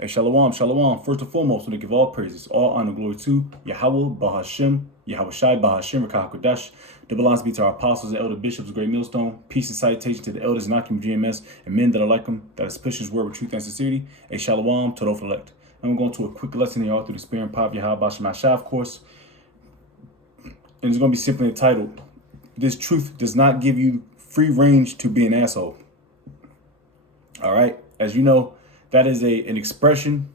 Hey, shalom, shalom. First and foremost, we want to give all praises, all honor, glory to Yahweh, Bahashem, Yahweh Shai, Bahashem, Rakah Kodash. Double honors be to our apostles and elder bishops, great millstone. Peace and salutation to the elders and Akim GMS and men that are like them, that is pushing his word with truth and sincerity. Hey, shalom, to those elect. And we're going to a quick lesson here all through the Spirit and Power of Yahweh, Bahashem Shai, of course. And it's going to be simply entitled, This Truth Does Not Give You Free Range to Be an Asshole. All right. As you know, that is an expression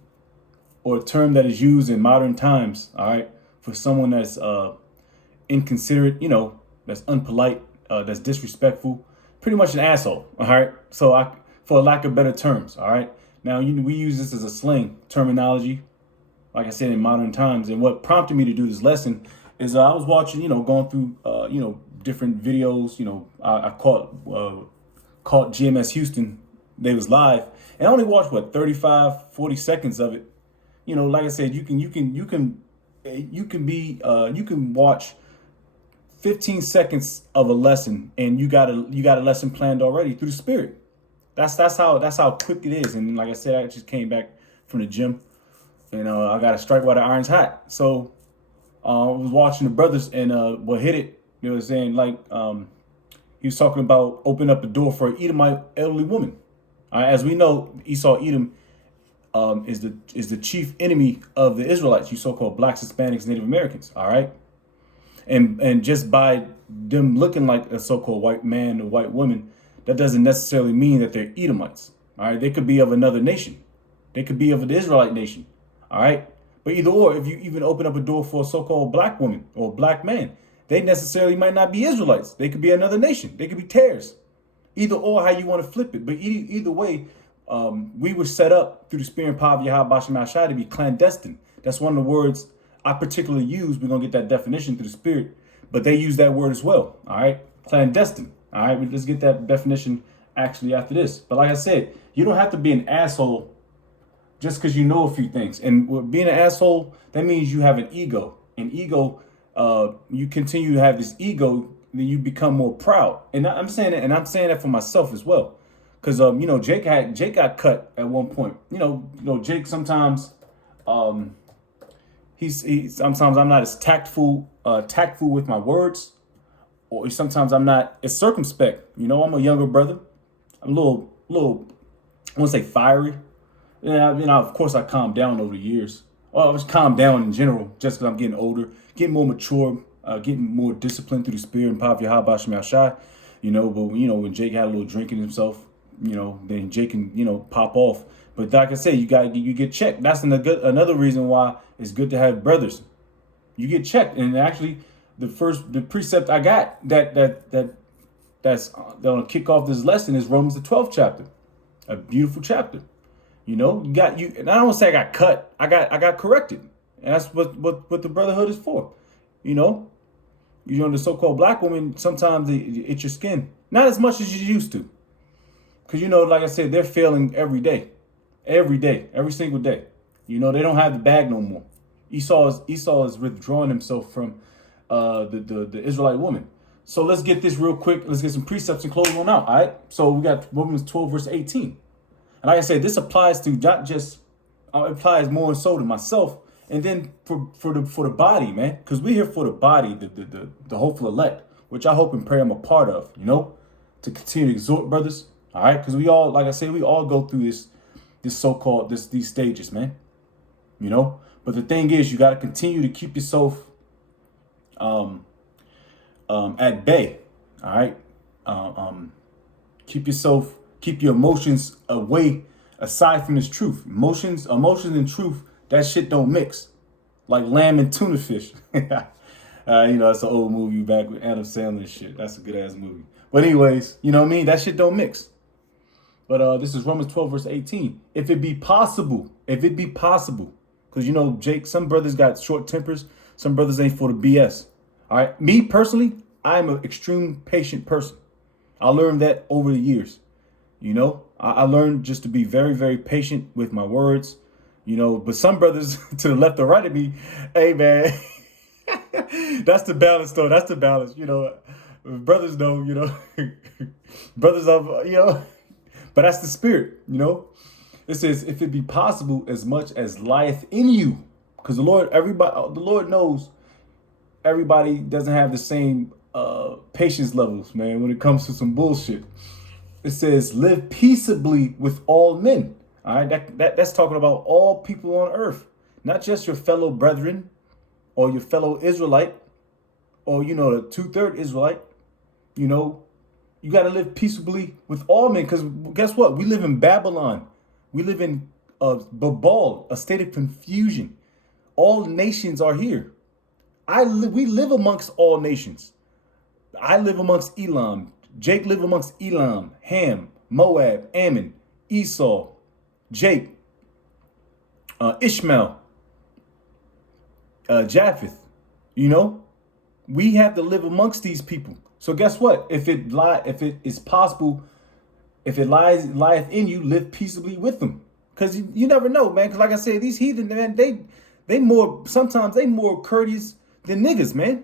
or a term that is used in modern times, all right, for someone that's inconsiderate, that's unpolite, that's disrespectful, pretty much an asshole, all right? So for lack of better terms, all right? Now, we use this as a slang terminology, like I said, in modern times. And what prompted me to do this lesson is I was watching, going through, different videos, I caught GMS Houston. They was live, and I only watched 35-40 seconds of it. Like I said, you can watch 15 seconds of a lesson, and you got a lesson planned already through the Spirit. That's how quick it is. And like I said, I just came back from the gym, and I got to strike while the iron's hot. So I was watching the brothers, and what hit it, saying, like, he was talking about opening up the door for an Edomite elderly woman. As we know, Esau Edom is the chief enemy of the Israelites, you so-called blacks, Hispanics, Native Americans. All right, and just by them looking like a so-called white man or white woman, that doesn't necessarily mean that they're Edomites. All right, they could be of another nation. They could be of the Israelite nation. All right, but either or, if you even open up a door for a so-called black woman or black man, they necessarily might not be Israelites. They could be another nation. They could be tares. Either or, how you want to flip it. But either way, we were set up through the Spirit and Power of Yahweh Bashem Shai to be clandestine. That's one of the words I particularly use. We're going to get that definition through the Spirit. But they use that word as well. All right. Clandestine. All right. Let's get that definition actually after this. But like I said, you don't have to be an asshole just because you know a few things. And being an asshole, that means you have an ego. An ego, you continue to have this ego, then you become more proud. And I'm saying that for myself as well. Because Jake got cut at one point. Jake sometimes sometimes I'm not as tactful with my words, or sometimes I'm not as circumspect. I'm a younger brother. I'm a little I want to say fiery. Yeah, of course I calmed down over the years. Well, I was calmed down in general just because I'm getting older, getting more mature, getting more disciplined through the Spirit and Power of Yahweh Bashem Shai. But when Jake had a little drink in himself, then Jake can, pop off. But like I said, you get checked. That's another reason why it's good to have brothers. You get checked. And actually, the precept I got that's gonna kick off this lesson is Romans the 12th chapter, a beautiful chapter. And I don't say I got cut. I got corrected. And that's what the brotherhood is for. The so-called black woman, sometimes they itch your skin. Not as much as you used to. Because, like I said, they're failing every day. Every single day. They don't have the bag no more. Esau is withdrawing himself from the Israelite woman. So let's get this real quick. Let's get some precepts and close on out, all right? So we got Romans 12, verse 18. And like I said, this applies to not just, it applies more so to myself, and then for the body, man, because we're here for the body, the hopeful elect, which I hope and pray I'm a part of, to continue to exhort brothers, all right? Because we all, like I say, we all go through this so-called, these stages, man, But the thing is, you got to continue to keep yourself at bay, all right? Keep your emotions away, aside from this truth. Emotions and truth, that shit don't mix. Like lamb and tuna fish. That's an old movie back with Adam Sandler and shit. That's a good ass movie. But anyways, you know what I mean? That shit don't mix. But this is Romans 12, verse 18. If it be possible, because Jake, some brothers got short tempers, some brothers ain't for the BS. All right. Me personally, I'm an extreme patient person. I learned that over the years. I learned just to be very, very patient with my words. But some brothers to the left or right of me, hey man, that's the balance though. That's the balance. Brothers know, brothers of, but that's the spirit, It says, if it be possible, as much as lieth in you. Because the Lord knows everybody doesn't have the same patience levels, man, when it comes to some bullshit. It says, live peaceably with all men. All right, that's talking about all people on earth, not just your fellow brethren or your fellow Israelite or, the two-third Israelite. You got to live peaceably with all men, because guess what? We live in Babylon. We live in Babel, a state of confusion. All nations are here. We live amongst all nations. I live amongst Elam. Jake live amongst Elam, Ham, Moab, Ammon, Esau, Jake, Ishmael, Japheth. We have to live amongst these people. So guess what? If it is possible, if it lieth in you, live peaceably with them. Because you never know, man. Because like I said, these heathen, man, sometimes they more courteous than niggas, man.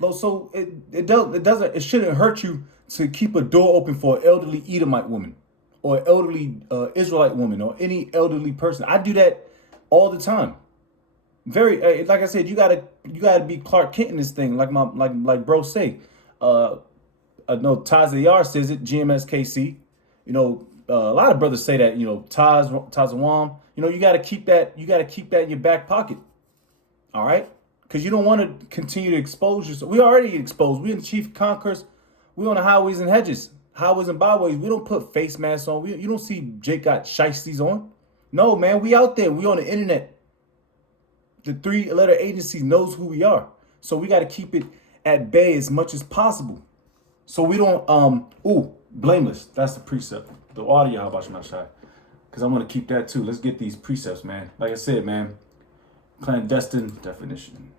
So it shouldn't hurt you to keep a door open for an elderly Edomite woman or an elderly Israelite woman or any elderly person. I do that all the time. Very, like I said, you gotta be Clark Kent in this thing, like bro say. I know Taz AR says it, GMSKC. A lot of brothers say that, Tazawam. You gotta keep that in your back pocket. All right? Because you don't want to continue to expose yourself. We already exposed. We in the chief conquerors. We on the highways and hedges, highways and byways. We don't put face masks on. You don't see Jake got shiesties on. No, man, we out there. We on the internet. The 3-letter agency knows who we are. So we got to keep it at bay as much as possible. So we don't, blameless. That's the precept. The audio, how about you, my shy? Because I want to keep that too. Let's get these precepts, man. Like I said, man, clandestine definition.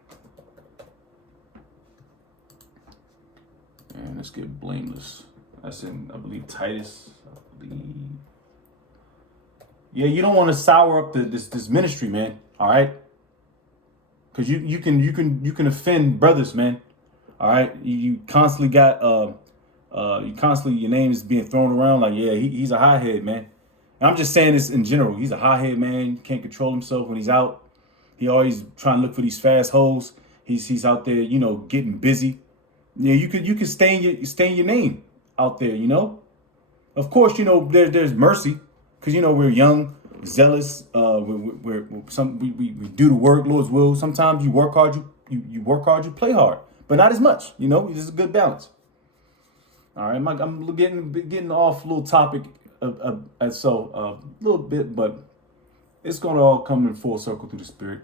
And let's get blameless. That's in, I believe, Titus. Yeah, you don't want to sour up this ministry, man. All right. Because you can offend brothers, man. All right, you constantly got your name is being thrown around like, yeah, he's a hothead, man. And I'm just saying this in general. He's a hothead, man. Can't control himself when he's out. He always trying to look for these fast hoes. He's out there, getting busy. Yeah, you could stain your name out there, Of course, there's mercy, because we're young, zealous. We do the work, Lord's will. Sometimes you work hard, you play hard, but not as much. There's a good balance. All right, I'm getting off a little topic, a little bit, but it's gonna all come in full circle through the Spirit.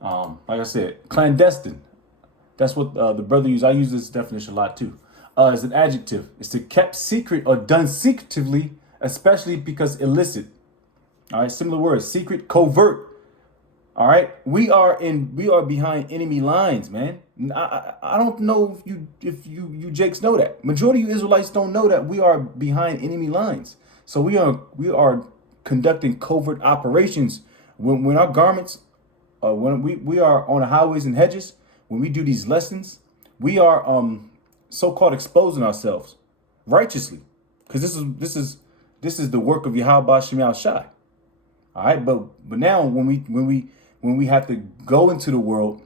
Like I said, clandestine. That's what the brother used. I use this definition a lot too. As an adjective, it's to kept secret or done secretively, especially because illicit. All right, similar words: secret, covert. All right, we are behind enemy lines, man. I don't know if you Jakes know that. Majority of you Israelites don't know that we are behind enemy lines. So we are conducting covert operations when our garments, when we are on the highways and hedges. When we do these lessons, we are so-called exposing ourselves righteously, because this is the work of Yahweh Shem Yahweh Shai. All right, but now when we have to go into the world,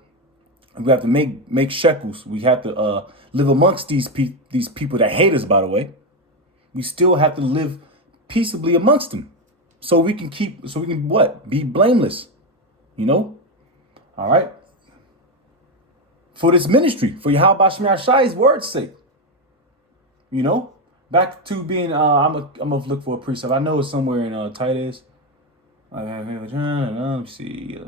we have to make shekels. We have to live amongst these people that hate us. By the way, we still have to live peaceably amongst them, so we can be blameless. All right. For this ministry, for Yahweh Shem Yahweh Shai's word's sake. Back to being, I'm gonna look for a precept. I know it's somewhere in Titus. Let me see.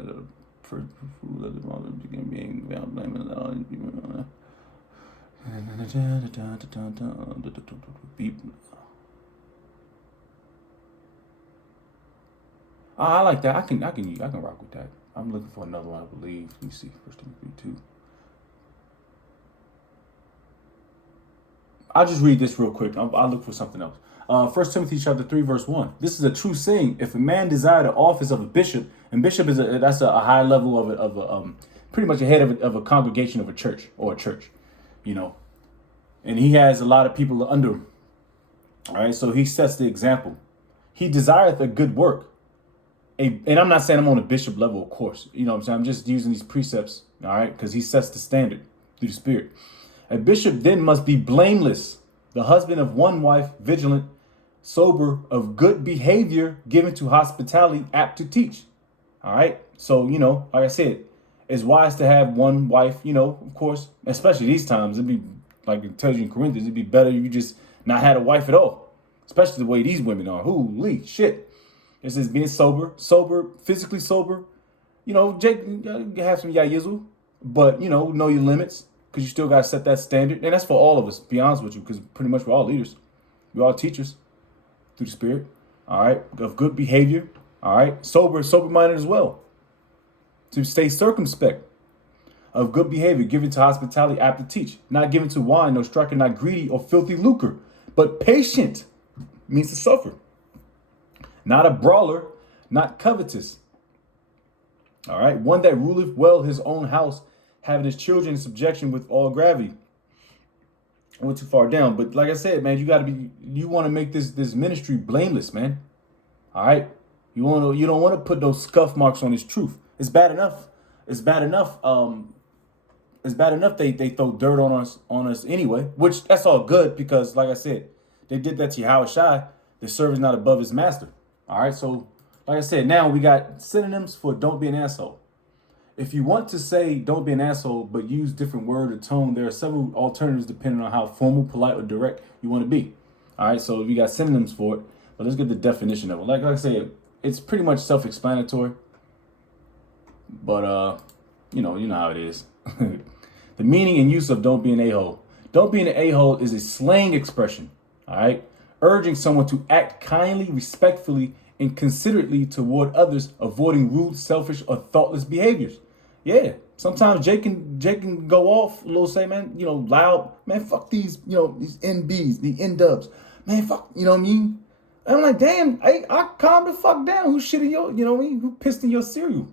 I like that. I can rock with that. I'm looking for another one, I believe. Let me see. 1 Timothy 2. I'll just read this real quick. I'll look for something else. 1 Timothy chapter 3, verse 1. This is a true saying. If a man desire the office of a bishop, and bishop is that's a high level of a pretty much a head of a congregation of a church or a church, and he has a lot of people under him. All right, so he sets the example. He desireth a good work. And I'm not saying I'm on a bishop level, of course. You know what I'm saying? I'm just using these precepts, all right? Because he sets the standard through the Spirit. A bishop then must be blameless, the husband of one wife, vigilant, sober, of good behavior, given to hospitality, apt to teach. All right? So, you know, like I said, it's wise to have one wife, you know, of course, especially these times. It'd be, like it tells you in Corinthians, it'd be better if you just not had a wife at all, especially the way these women are. Holy shit. It says being sober, physically sober. You know, Jake, you have some yayizzle, but, you know your limits, because you still got to set that standard. And that's for all of us, to be honest with you, because pretty much we're all leaders. We're all teachers through the Spirit, all right, of good behavior, all right, sober-minded as well, to stay circumspect, of good behavior, given to hospitality, apt to teach, not given to wine, nor striker, not greedy or filthy lucre, but patient, means to suffer. Not a brawler, not covetous. All right. One that ruleth well his own house, having his children in subjection with all gravity. I went too far down. But like I said, man, you want to make this ministry blameless, man. All right. You don't want to put those scuff marks on his truth. It's bad enough. It's bad enough. It's bad enough they throw dirt on us anyway, which that's all good, because like I said, they did that to Yahweh Shai. The servant's not above his master. All right, so like I said, now we got synonyms for don't be an asshole. If you want to say don't be an asshole, but use different word or tone, there are several alternatives depending on how formal, polite, or direct you want to be. All right, so we got synonyms for it, but let's get the definition of it. Like I said, it's pretty much self-explanatory, but you know how it is. The meaning and use of don't be an a-hole. Don't be an a-hole is a slang expression, all right, urging someone to act kindly, respectfully, and considerately toward others, avoiding rude, selfish, or thoughtless behaviors. Yeah, sometimes Jake can go off a little, say, man, you know, loud, man, fuck these, you know, these NBs, the N-dubs, man, fuck, you know what I mean? And I'm like, damn, I calm the fuck down. Who shit in your, you know what I mean? Who pissed in your cereal?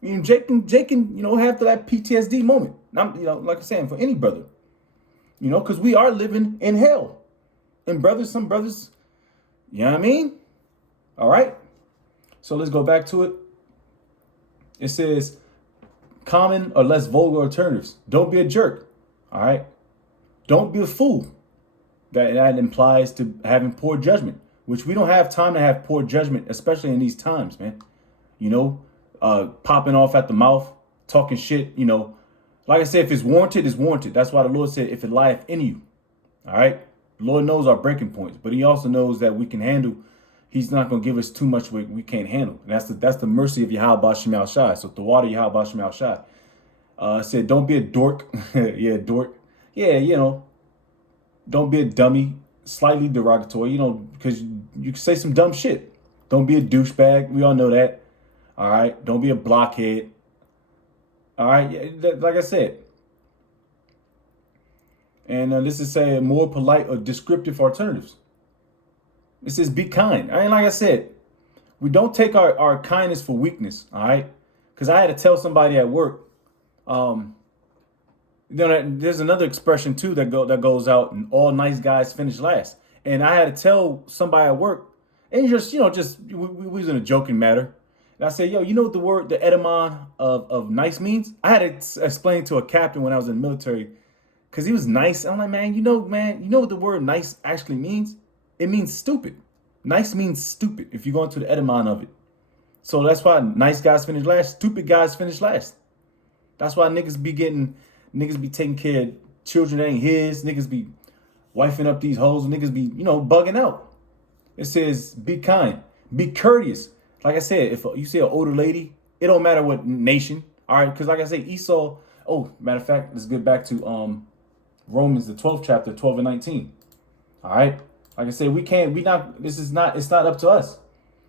You know, Jake can, you know, have that PTSD moment. I'm, you know, like I'm saying, for any brother, you know, because we are living in hell. And some brothers, you know what I mean? All right. So let's go back to it. It says common or less vulgar alternatives. Don't be a jerk. All right. Don't be a fool. That implies to having poor judgment, which we don't have time to have poor judgment, especially in these times, man. You know, popping off at the mouth, talking shit, you know. Like I said, if it's warranted, it's warranted. That's why the Lord said, if it lieth in you. All right. The Lord knows our breaking points, but he also knows that we can handle. He's not going to give us too much we can't handle. And that's the mercy of Yahweh Bashem Al Shai. So the water Yahweh Bashem Al Shai said, don't be a dork. Yeah, dork. Yeah, you know, don't be a dummy, slightly derogatory, you know, because you can say some dumb shit. Don't be a douchebag. We all know that. All right. Don't be a blockhead. All right. Like I said. And this is saying more polite or descriptive alternatives. It says be kind. I mean, like I said, we don't take our kindness for weakness, all right? Because I had to tell somebody at work, you know, there's another expression too that goes out, and all nice guys finish last. And I had to tell somebody at work, and just, you know, we was in a joking matter. And I said, yo, you know what the etymon of nice means? I had to explain to a captain when I was in the military, because he was nice. I'm like, man, you know what the word nice actually means? It means stupid. Nice means stupid if you go into the etymon of it. So that's why nice guys finish last, stupid guys finish last. That's why niggas be taking care of children that ain't his. Niggas be wifing up these hoes. Niggas be, you know, bugging out. It says be kind, be courteous. Like I said, if you see an older lady, it don't matter what nation. All right, because like I say, Esau. Oh, matter of fact, let's get back to Romans, the 12th chapter, 12 and 19. All right. Like I said, it's not up to us.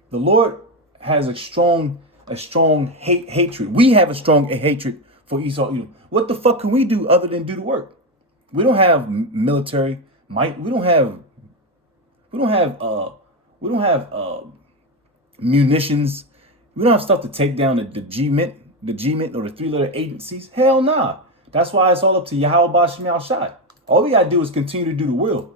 The Lord has a strong hatred. We have a strong hatred for Esau. What the fuck can we do other than do the work? We don't have military might. We don't have munitions. We don't have stuff to take down the G-Mint or the three-letter agencies. Hell nah. That's why it's all up to Yahweh Bashem Al Shai. All we gotta do is continue to do the will,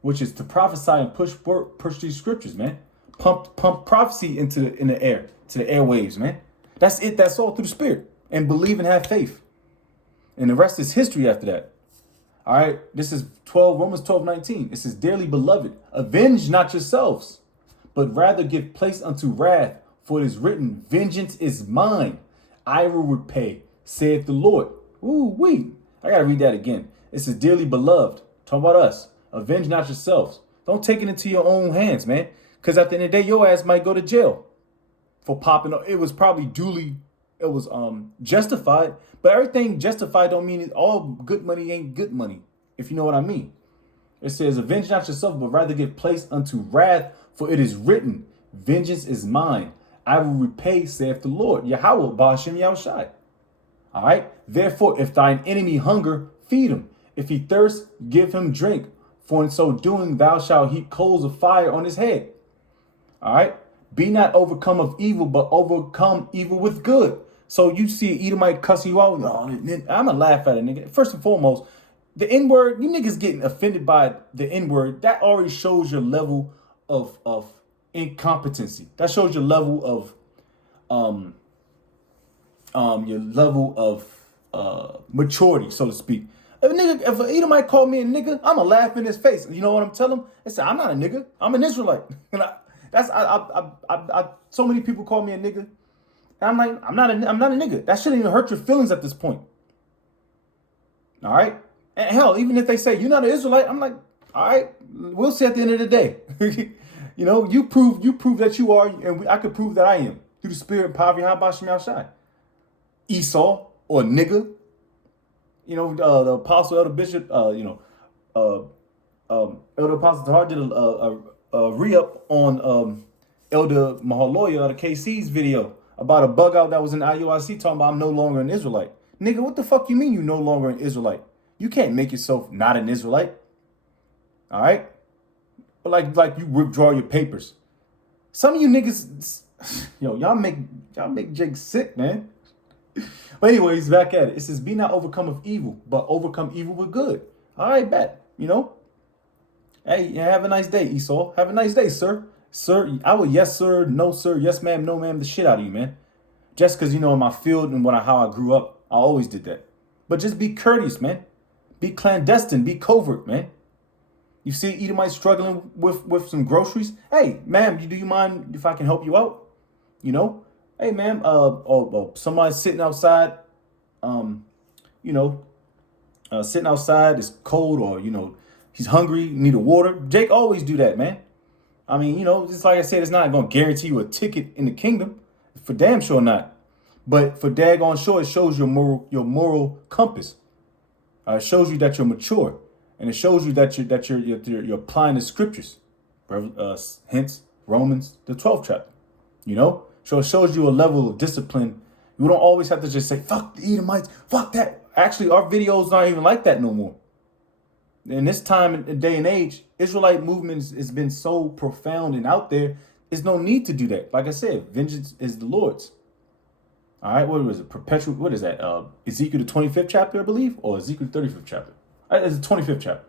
which is to prophesy and push these scriptures, man. pump prophecy in the air, to the airwaves, man. That's it. That's all through the Spirit. And believe and have faith. And the rest is history after that. All right. This is Romans 12:19. It says, dearly beloved, avenge not yourselves, but rather give place unto wrath. For it is written, vengeance is mine. I will repay, saith the Lord. Ooh, wait. I got to read that again. It says, dearly beloved. Talk about us. Avenge not yourselves. Don't take it into your own hands, man. Because at the end of the day, your ass might go to jail for popping up. It was probably justified. But everything justified don't mean all good money ain't good money, if you know what I mean. It says, avenge not yourself, but rather give place unto wrath. For it is written, vengeance is mine. I will repay, saith the Lord. Yahweh, Ba'ashem Yahushai. All right. Therefore, if thine enemy hunger, feed him. If he thirst, give him drink. For in so doing, thou shalt heap coals of fire on his head. All right. Be not overcome of evil, but overcome evil with good. So you see an Edomite cussing you out. Oh, I'm going to laugh at it, nigga. First and foremost, the N-word, you niggas getting offended by the N-word, that already shows your level of incompetency. That shows your level of maturity, so to speak. If an Edomite call me a nigga, I'ma laugh in his face. You know what I'm telling him? I say, I'm not a nigga. I'm an Israelite. So many people call me a nigga. And I'm like, I'm not a nigga. That shouldn't even hurt your feelings at this point. All right. And hell, even if they say you're not an Israelite, I'm like, all right, we'll see at the end of the day. You know, you prove that you are, and I could prove that I am through the Spirit and power of Yahweh Shai. Esau or nigga. You know, the Apostle Elder Bishop, Elder Apostle Tahar did a re-up on Elder Mahaloya, the KC's video about a bug out that was in IUIC talking about I'm no longer an Israelite. Nigga, what the fuck you mean you no longer an Israelite? You can't make yourself not an Israelite. All right? Like you withdraw your papers. Some of you niggas, yo, y'all make Jake sick, man. But anyways, back at it. It says, be not overcome of evil, but overcome evil with good. All right, bet. You know? Hey, have a nice day, Esau. Have a nice day, sir. Sir, I would yes, sir, no, sir, yes, ma'am, no, ma'am, the shit out of you, man. Just because, you know, in my field and how I grew up, I always did that. But just be courteous, man. Be clandestine. Be covert, man. You see Edomite struggling with some groceries? Hey, ma'am, do you mind if I can help you out? You know? Hey, ma'am, somebody sitting outside, sitting outside, it's cold, or, you know, he's hungry, need a water. Jake always do that, man. I mean, you know, just like I said, it's not going to guarantee you a ticket in the kingdom. For damn sure not. But for daggone sure, it shows your moral compass. It shows you that you're mature. And it shows you that you're applying the scriptures. Hence, Romans, the 12th chapter. You know? So it shows you a level of discipline. You don't always have to just say, fuck the Edomites, fuck that. Actually, our videos aren't even like that no more. In this time and day and age, Israelite movement has been so profound and out there, there's no need to do that. Like I said, vengeance is the Lord's. All right, what was it? Perpetual, what is that? Ezekiel the 25th chapter, I believe, or Ezekiel the 35th chapter. It's the 25th chapter.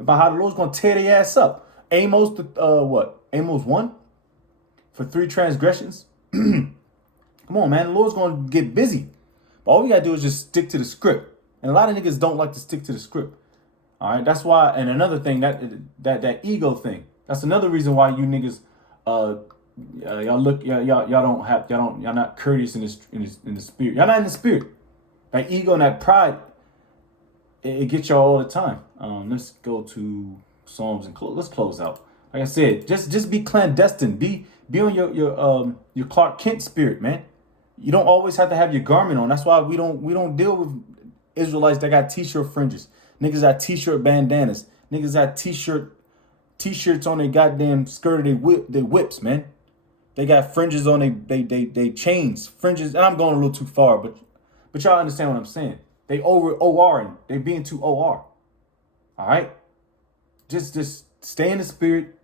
About how the Lord's going to tear their ass up. Amos, Amos 1? For 3 transgressions. Come on, man. The Lord's going to get busy. But all we got to do is just stick to the script. And a lot of niggas don't like to stick to the script. All right, that's why. And another thing, that ego thing. That's another reason why you niggas, y'all not courteous in the spirit. Y'all not in the spirit. That ego and that pride, it gets y'all all the time. Let's go to Psalms and let's close out. Like I said, just be clandestine. Be on your Clark Kent spirit, man. You don't always have to have your garment on. That's why we don't deal with Israelites that got t-shirt fringes. Niggas got t-shirt bandanas. Niggas got t-shirts on their goddamn skirt of their whips, man. They got fringes on they chains, fringes. And I'm going a little too far, but y'all understand what I'm saying. They over ORing. They being too OR. All right? Just stay in the spirit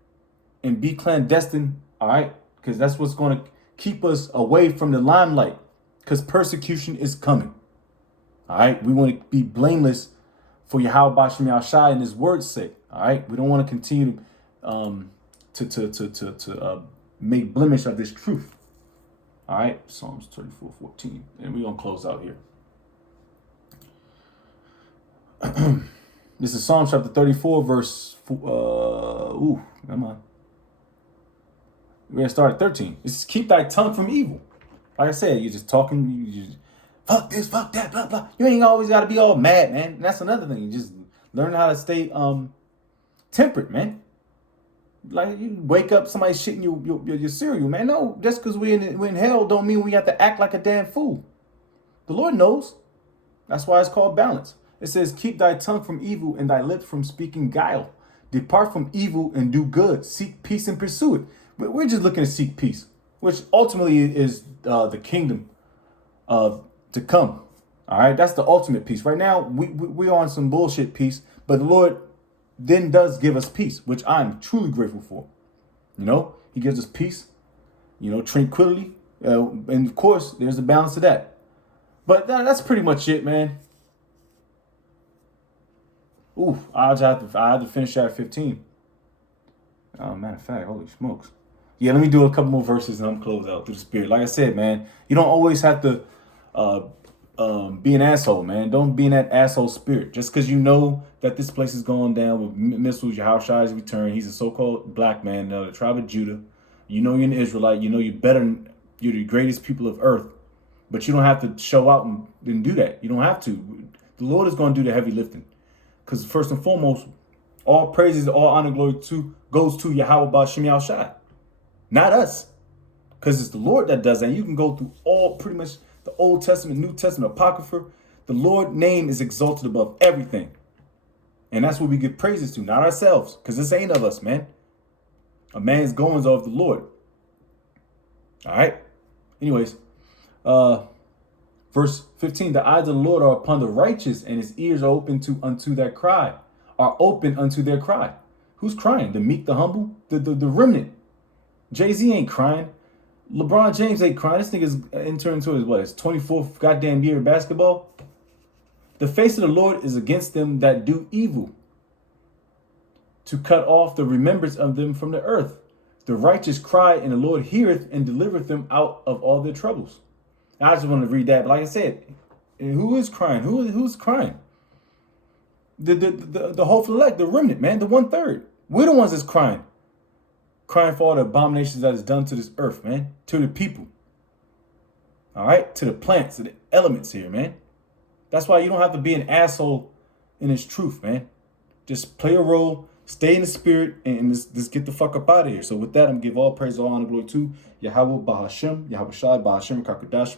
and be clandestine, all right? Because that's what's going to keep us away from the limelight, because persecution is coming. All right? We want to be blameless for Yahweh Bashim Yahshai and his word's sake. All right? We don't want to continue to make blemish of this truth. All right, Psalms 34:14. And we're going to close out here. This is Psalm chapter 34, verse, come on. We're going to start at 13. This is keep thy tongue from evil. Like I said, you're just talking, you just, fuck this, fuck that, blah, blah. You ain't always got to be all mad, man. And that's another thing. You just learn how to stay temperate, man. Like, you wake up, somebody shitting your cereal, man. No, just because we're in hell don't mean we have to act like a damn fool. The Lord knows. That's why it's called balance. It says, keep thy tongue from evil and thy lips from speaking guile. Depart from evil and do good. Seek peace and pursue it. We're just looking to seek peace, which ultimately is the kingdom to come. All right, that's the ultimate peace. Right now, we're on some bullshit peace, but the Lord then does give us peace, which I'm truly grateful for. You know, he gives us peace, you know, tranquility. And of course, there's a balance to that. But that's pretty much it, man. Ooh, I have to finish that at 15. Oh, matter of fact, holy smokes. Yeah, let me do a couple more verses and I'm close out through the Spirit. Like I said, man, you don't always have to be an asshole, man. Don't be in that asshole spirit. Just because you know that this place is going down with missiles, Yahushua's return. He's a so-called black man, the tribe of Judah. You know you're an Israelite. You know you're the greatest people of earth. But you don't have to show out and do that. You don't have to. The Lord is going to do the heavy lifting. Because first and foremost, all praises, all honor, glory goes to Yahweh Ba'Shem Yahushua. Not us. Because it's the Lord that does that. You can go through all pretty much the Old Testament, New Testament, Apocrypha. The Lord's name is exalted above everything. And that's what we give praises to, not ourselves. Because this ain't of us, man. A man's goings are of the Lord. All right. Anyways, verse 15, the eyes of the Lord are upon the righteous, and his ears are open unto their cry, are open unto their cry. Who's crying? The meek, the humble, the remnant. Jay-Z ain't crying. LeBron James ain't crying. This nigga's entering into his 24th goddamn year of basketball. The face of the Lord is against them that do evil, to cut off the remembrance of them from the earth. The righteous cry, and the Lord heareth and delivereth them out of all their troubles. I just want to read that. But like I said, who is crying? Who's crying? The hopeful elect, the remnant, man, the 1/3. We're the ones that's crying. Crying for all the abominations that is done to this earth, man. To the people. All right? To the plants, to the elements here, man. That's why you don't have to be an asshole in this truth, man. Just play a role, stay in the spirit, and just get the fuck up out of here. So with that, I'm going to give all praise, all honor, glory to Yahweh Bahashem, Yahweh Shai, Bahashem, Kakadash.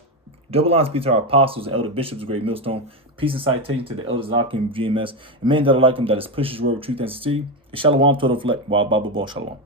Double honors be to our apostles and elder bishops of Great Millstone. Peace and citation to the elders of Akim GMS. And men that are like him, that is pushes word of truth and sincerity. Shalom to the fleck, while Baba Shalom.